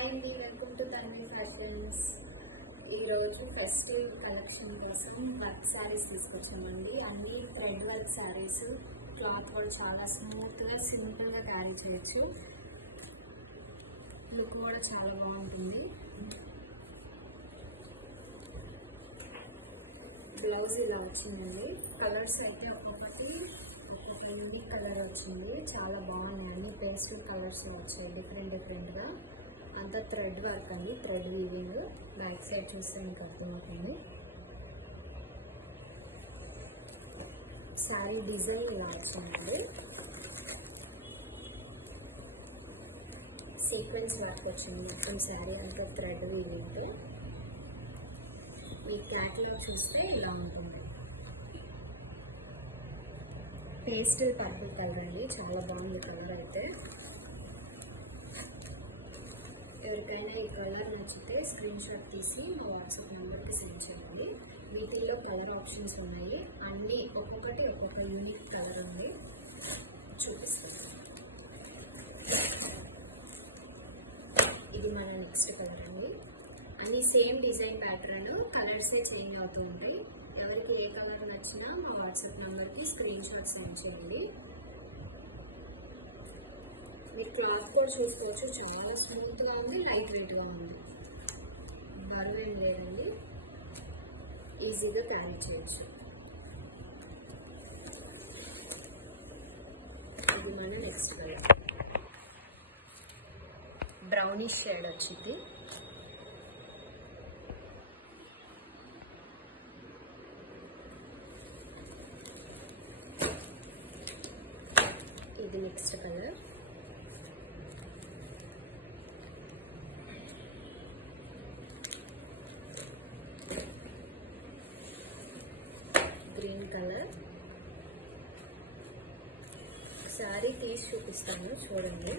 Hi అండి, welcome to Tanvi fashions. ఈరోజు festive collection కోసం వర్క్ శారీస్ తీసుకొచ్చామండి. అన్ని థ్రెడ్ వర్క్ శారీస్. క్లాత్ కూడా చాలా స్మూత్గా సింపుల్గా క్యారీ చేయొచ్చు. లుక్ కూడా చాలా బాగుంటుంది. బ్లౌజ్ ఇలా వచ్చిందండి. కలర్స్ అయితే ఒక్కొక్క యూనిక్ కలర్ వచ్చింది. చాలా బాగున్నాయి. పేస్టల్ కలర్స్ వచ్చాయి డిఫరెంట్గా. అంతా థ్రెడ్ వర్క్ అండి, థ్రెడ్ వీవింగ్. బ్యాక్ సైడ్ చూస్తే మీకు అర్థమవుతుంది. శారీ డిజైన్ ఇలా వచ్చిందండి. సీక్వెన్స్ వర్క్ వచ్చింది మొత్తం శారీ అంతా థ్రెడ్ వీవింగ్. ఈ క్యాట్లో చూస్తే ఇలా ఉంటుంది. పేస్టల్ పర్పుల్ కలర్ అండి, చాలా బాగుంది కలర్ అయితే. ఎవరికైనా ఈ కలర్ నచ్చితే స్క్రీన్ షాట్ తీసి మా వాట్సాప్ నెంబర్కి సెండ్ చేయండి. వీటిల్లో కలర్ ఆప్షన్స్ ఉన్నాయి. అన్నీ ఒక్కొక్కటి ఒక్కొక్క యూనిక్ కలర్ ఉంది, చూపిస్తాను. ఇది మన నెక్స్ట్ కలర్ అండి. అన్ని సేమ్ డిజైన్ ప్యాటర్న్, కలర్సే చేంజ్ అవుతూ ఉంటాయి. ఎవరికి ఏ కలర్ నచ్చినా మా వాట్సాప్ నెంబర్కి స్క్రీన్ షాట్ సెండ్ చేయండి. మీరు క్లాత్ కూడా చూసుకోవచ్చు, చాలా స్మూత్గా ఉంది, లైట్ వెయిట్గా ఉంది. బరువు ఏం లేదండి, ఈజీగా క్యారీ చేయొచ్చు. ఇది మన నెక్స్ట్ కలర్, బ్రౌనిష్ షేడ్ వచ్చింది. ఇది next colour, green colour. Sari తీసి చూపిస్తాను, చూడండి.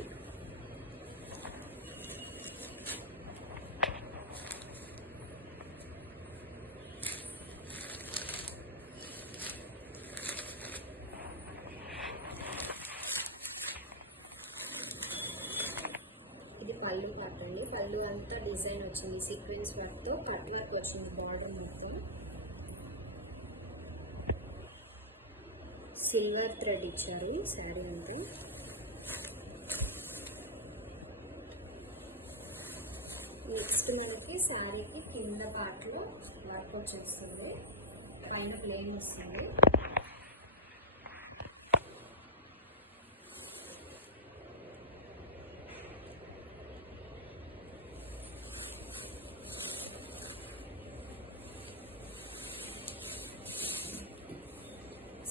ఇది పళ్ళు పార్ట్ అండి. పళ్ళు అంతా డిజైన్ వచ్చింది, సీక్వెన్స్ వర్క్తో కట్ వర్క్ వచ్చింది బార్డర్ మొత్తం. సిల్వర్ థ్రెడ్ ఇచ్చారు ఈ శారీ అంతా. నెక్స్ట్ మనకి శారీకి కింద పార్ట్లో వర్క్ వచ్చేస్తుంది, పైన ప్లెయిన్ వస్తుంది.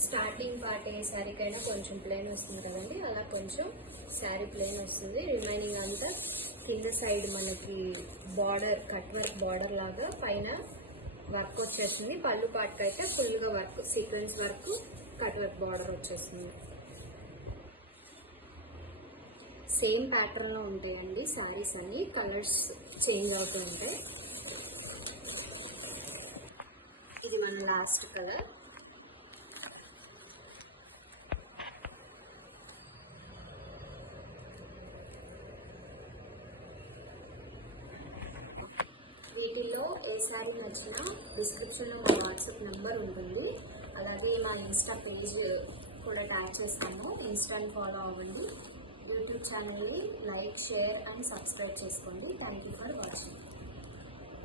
స్టార్టింగ్ పార్ట్ ఏ శారీకైనా కొంచెం ప్లెయిన్ వస్తుంది కదండి, అలా కొంచెం శారీ ప్లెయిన్ వస్తుంది. రిమైనింగ్ అంతా కింద సైడ్ మనకి బార్డర్, కట్ వర్క్ బార్డర్ లాగా పైన వర్క్ వచ్చేస్తుంది. పళ్ళు పార్ట్కి అయితే ఫుల్గా work, sequence work, cut work border వచ్చేస్తుంది. సేమ్ ప్యాటర్న్లో ఉంటాయండి శారీస్ అన్ని, కలర్స్ చేంజ్ అవుతూ ఉంటాయి. ఇది మన లాస్ట్ కలర్. వీటిల్లో ఏ శారీ నచ్చినా డిస్క్రిప్షన్లో మా వాట్సాప్ నెంబర్ ఉంటుంది. అలాగే మా ఇన్స్టా పేజ్ కూడా ట్యాగ్ చేస్తాము, ఇన్స్టాని ఫాలో అవ్వండి. యూట్యూబ్ ఛానల్ని లైక్, షేర్ అండ్ సబ్స్క్రైబ్ చేసుకోండి. Thank you for watching.